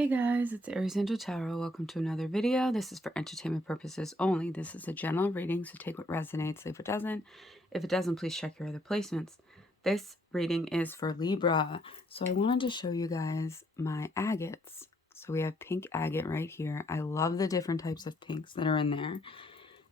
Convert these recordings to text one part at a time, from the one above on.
Hey guys, it's Aries Angel Tarot. Welcome to another video. This is for entertainment purposes only. This is a general reading, so take what resonates, leave what doesn't. If it doesn't, please check your other placements. This reading is for Libra. So I wanted to show you guys my agates. So we have pink agate right here. I love the different types of pinks that are in there.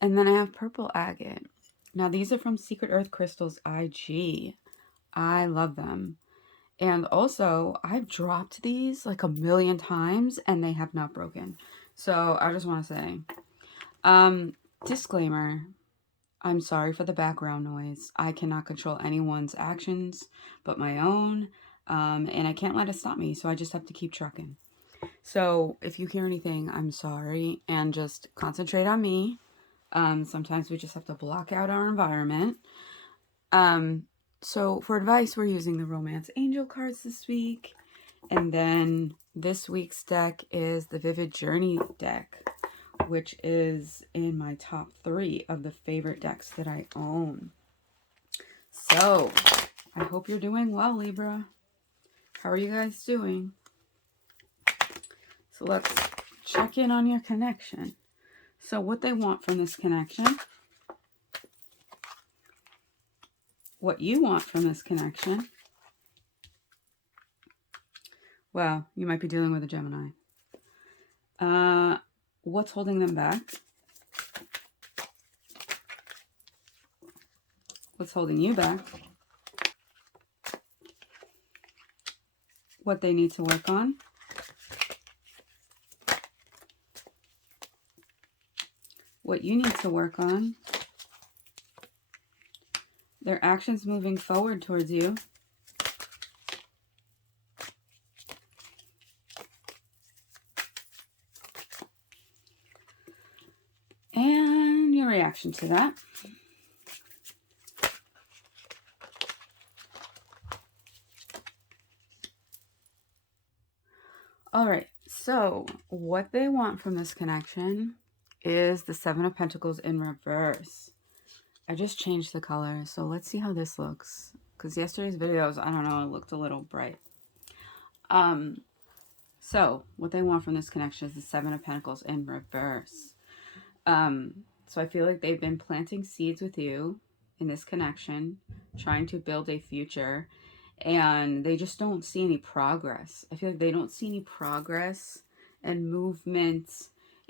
And then I have purple agate. Now these are from Secret Earth Crystals IG. I love them. And also, I've dropped these like a million times and they have not broken. So I just want to say, disclaimer, I'm sorry for the background noise. I cannot control anyone's actions but my own. And I can't let it stop me. So I just have to keep trucking. So if you hear anything, I'm sorry. And just concentrate on me. Sometimes we just have to block out our environment. So for advice, we're using the Romance Angel cards this week. And then this week's deck is the Vivid Journey deck, which is in my top 3 of the favorite decks that I own. So I hope you're doing well, Libra. How are you guys doing? So let's check in on your connection. So what they want from this connection, what you want from this connection. Well, you might be dealing with a Gemini. What's holding them back? What's holding you back? What they need to work on? What you need to work on? Their actions moving forward towards you. And your reaction to that. All right, so what they want from this connection is the Seven of Pentacles in reverse. I just changed the color, so let's see how this looks. Because yesterday's videos, I don't know, it looked a little bright. So what they want from this connection is the Seven of Pentacles in reverse. So I feel like they've been planting seeds with you in this connection, trying to build a future, and they just don't see any progress. I feel like they don't see any progress and movement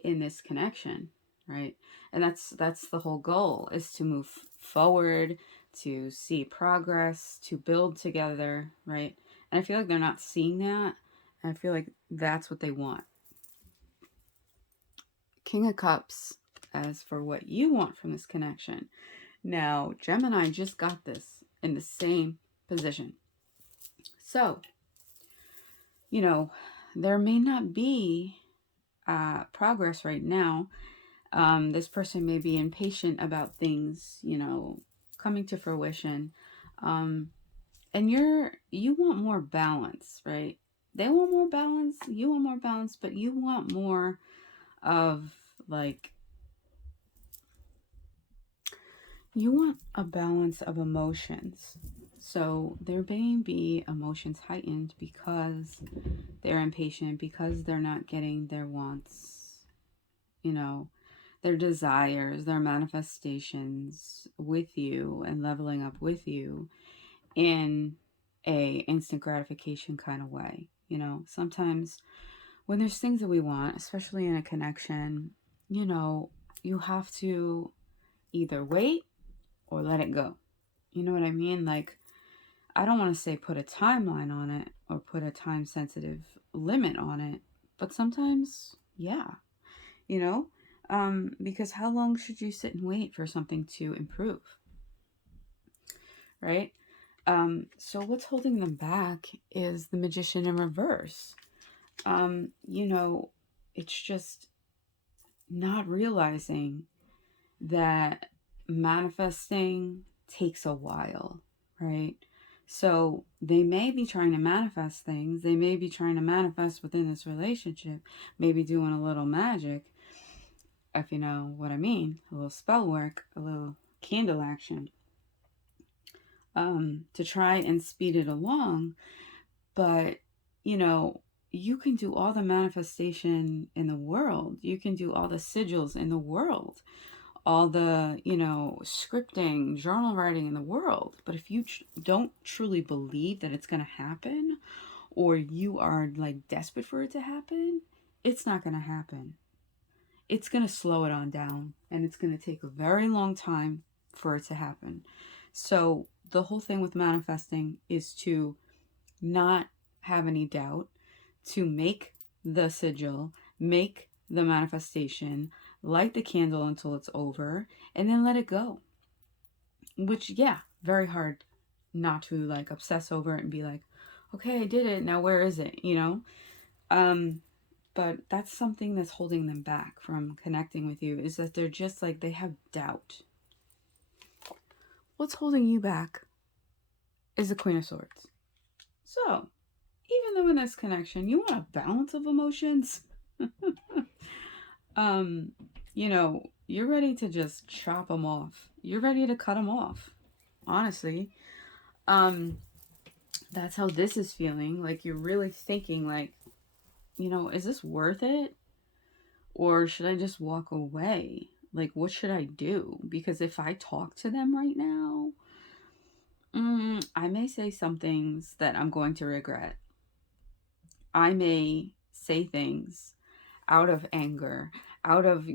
in this connection, right? And that's the whole goal, is to move forward, to see progress, to build together, right? And I feel like they're not seeing that. I feel like that's what they want. King of Cups. As for what you want from this connection. Now, Gemini just got this in the same position. So, you know, there may not be progress right now. This person may be impatient about things, you know, coming to fruition. And you want more balance, right? They want more balance, you want more balance, but you want more of like, you want a balance of emotions. So there may be emotions heightened because they're impatient, because they're not getting their wants, you know, their desires, their manifestations with you and leveling up with you in a instant gratification kind of way. You know, sometimes when there's things that we want, especially in a connection, you know, you have to either wait or let it go. You know what I mean? Like, I don't want to say put a timeline on it or put a time sensitive limit on it, but sometimes, yeah, you know, because how long should you sit and wait for something to improve, right? So what's holding them back is the Magician in reverse. You know, it's just not realizing that manifesting takes a while, right? So they may be trying to manifest things. They may be trying to manifest within this relationship, maybe doing a little magic, if you know what I mean, a little spell work, a little candle action, to try and speed it along. But, you know, you can do all the manifestation in the world. You can do all the sigils in the world, all the, scripting, journal writing in the world. But if you don't truly believe that it's going to happen, or you are like desperate for it to happen, it's not going to happen. It's going to slow it on down, and it's going to take a very long time for it to happen. So the whole thing with manifesting is to not have any doubt, to make the sigil, make the manifestation, light the candle until it's over, and then let it go. Which, yeah, very hard not to like obsess over it and be like, okay, I did it, now where is it, but that's something that's holding them back from connecting with you, is that they're just like, they have doubt. What's holding you back is the Queen of Swords. So, even though in this connection you want a balance of emotions, you're ready to just chop them off. You're ready to cut them off. Honestly, that's how this is feeling. Like, you're really thinking like, is this worth it? Or should I just walk away? Like, what should I do? Because if I talk to them right now, I may say some things that I'm going to regret. I may say things out of anger, out of,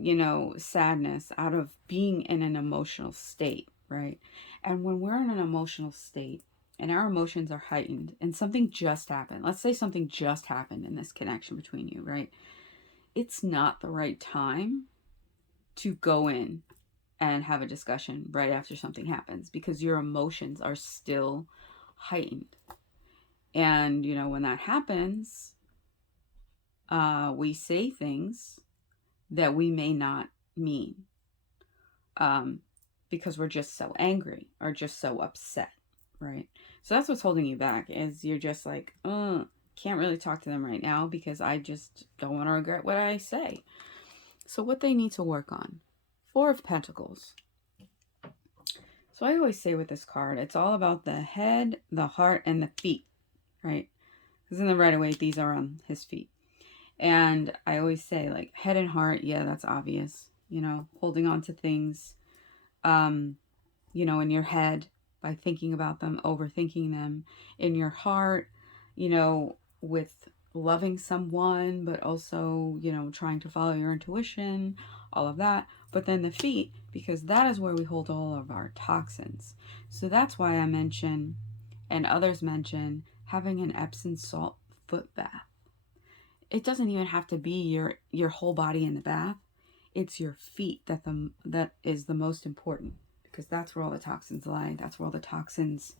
sadness, out of being in an emotional state, right? And when we're in an emotional state and our emotions are heightened and something just happened, let's say something just happened in this connection between you, right? It's not the right time to go in and have a discussion right after something happens, because your emotions are still heightened. And, when that happens, we say things that we may not mean, because we're just so angry or just so upset, right? So that's what's holding you back, is you're just like, can't really talk to them right now because I just don't want to regret what I say. So what they need to work on, Four of Pentacles. So I always say with this card, it's all about the head, the heart, and the feet, right? Because in the Rider-Waite, these are on his feet. And I always say, like, head and heart, yeah, that's obvious. Holding on to things, in your head by thinking about them, overthinking them. In your heart, with loving someone, but also, trying to follow your intuition, all of that. But then the feet, because that is where we hold all of our toxins. So that's why I mention, and others mention, having an Epsom salt foot bath. It doesn't even have to be your whole body in the bath. It's your feet that is the most important, because that's where all the toxins lie. That's where all the toxins,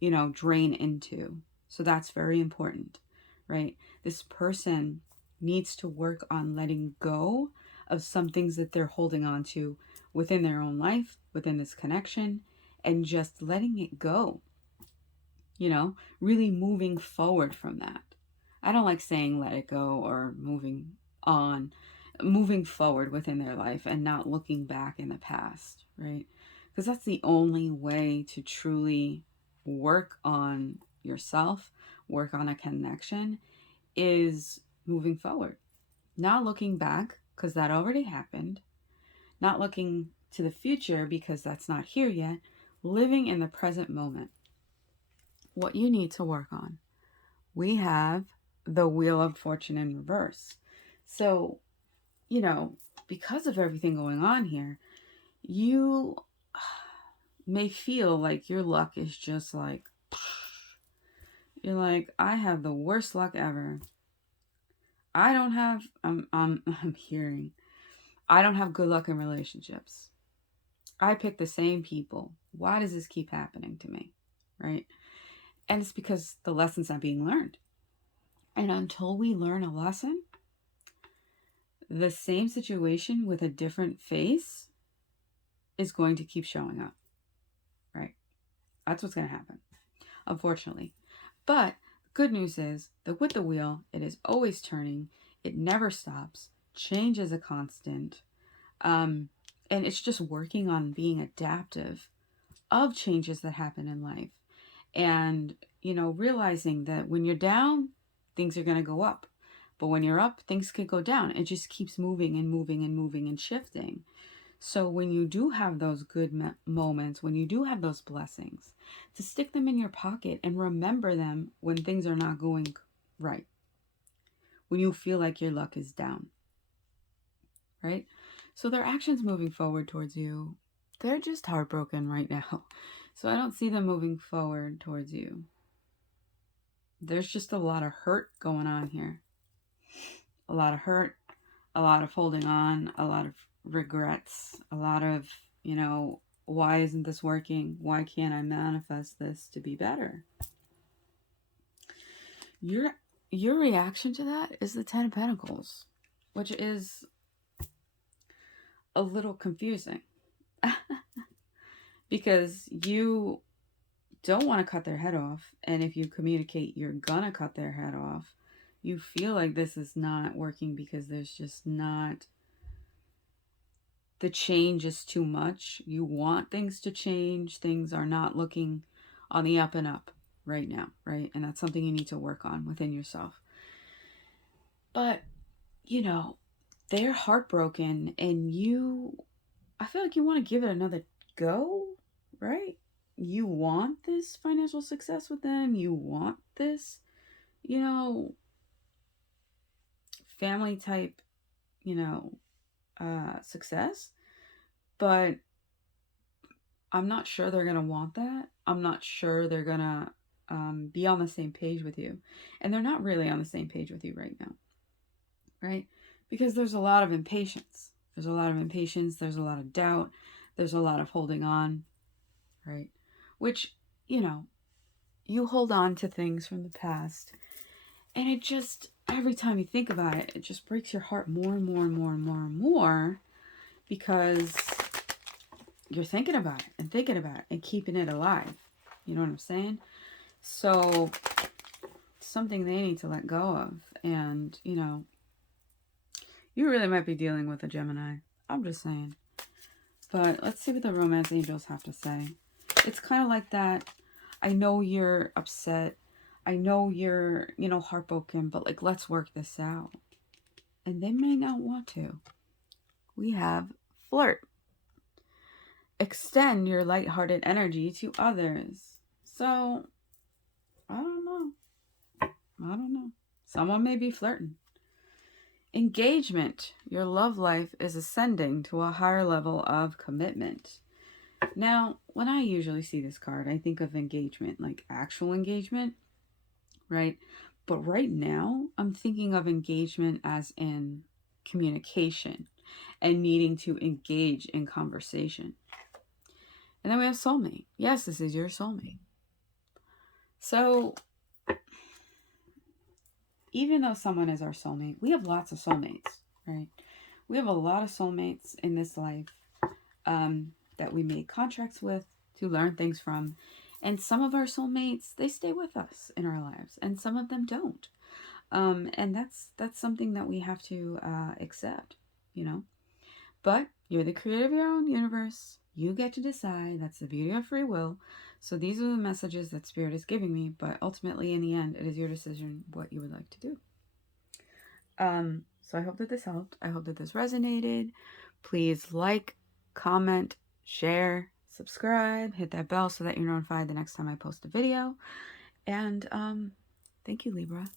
drain into. So that's very important, right? This person needs to work on letting go of some things that they're holding on to within their own life, within this connection, and just letting it go, really moving forward from that. I don't like saying let it go or moving forward within their life and not looking back in the past, right? Because that's the only way to truly work on yourself, work on a connection, is moving forward. Not looking back, because that already happened. Not looking to the future, because that's not here yet. Living in the present moment. What you need to work on. We have the Wheel of Fortune in reverse. So, because of everything going on here, you may feel like your luck is just like, you're like, I have the worst luck ever. I don't have, I'm hearing, I don't have good luck in relationships. I pick the same people. Why does this keep happening to me? Right? And it's because the lesson's not being learned. And until we learn a lesson, the same situation with a different face is going to keep showing up, right? That's what's going to happen, unfortunately. But good news is that with the wheel, it is always turning. It never stops. Change is a constant. And it's just working on being adaptive of changes that happen in life. And, realizing that when you're down, things are going to go up. But when you're up, things could go down. It just keeps moving and moving and moving and shifting. So when you do have those good moments, when you do have those blessings, to stick them in your pocket and remember them when things are not going right. When you feel like your luck is down. Right? So their actions moving forward towards you, they're just heartbroken right now. So I don't see them moving forward towards you. There's just a lot of hurt going on here. A lot of hurt, a lot of holding on, a lot of regrets, a lot of, why isn't this working? Why can't I manifest this to be better? Your reaction to that is the 10 of Pentacles, which is a little confusing. Because you don't want to cut their head off, and if you communicate you're gonna cut their head off, you feel like this is not working because there's just not, the change is too much. You want things to change. Things are not looking on the up and up right now, right? And that's something you need to work on within yourself. But, they're heartbroken, and I feel like you want to give it another go, right? You want this financial success with them. You want this, family type, success. But I'm not sure they're going to want that. I'm not sure they're going to be on the same page with you. And they're not really on the same page with you right now, right? Because there's a lot of impatience. There's a lot of impatience. There's a lot of doubt. There's a lot of holding on, right? Which, you hold on to things from the past, and it just, every time you think about it, it just breaks your heart more and more and more and more and more, because you're thinking about it and thinking about it and keeping it alive. You know what I'm saying? So it's something they need to let go of. And, you really might be dealing with a Gemini. I'm just saying. But let's see what the romance angels have to say. It's kind of like that. I know you're upset. I know you're, heartbroken, but let's work this out. And they may not want to. We have flirt. Extend your lighthearted energy to others. So, I don't know. Someone may be flirting. Engagement. Your love life is ascending to a higher level of commitment. Now, when I usually see this card, I think of engagement, like actual engagement, right? But right now, I'm thinking of engagement as in communication and needing to engage in conversation. And then we have soulmate. Yes, this is your soulmate. So, even though someone is our soulmate, we have lots of soulmates, right? We have a lot of soulmates in this life that we make contracts with to learn things from. And some of our soulmates, they stay with us in our lives, and some of them don't. And that's something that we have to accept, But you're the creator of your own universe. You get to decide. That's the beauty of free will. So these are the messages that Spirit is giving me. But ultimately, in the end, it is your decision what you would like to do. So I hope that this helped. I hope that this resonated. Please like, comment, share, subscribe, hit that bell so that you're notified the next time I post a video. And thank you, Libra.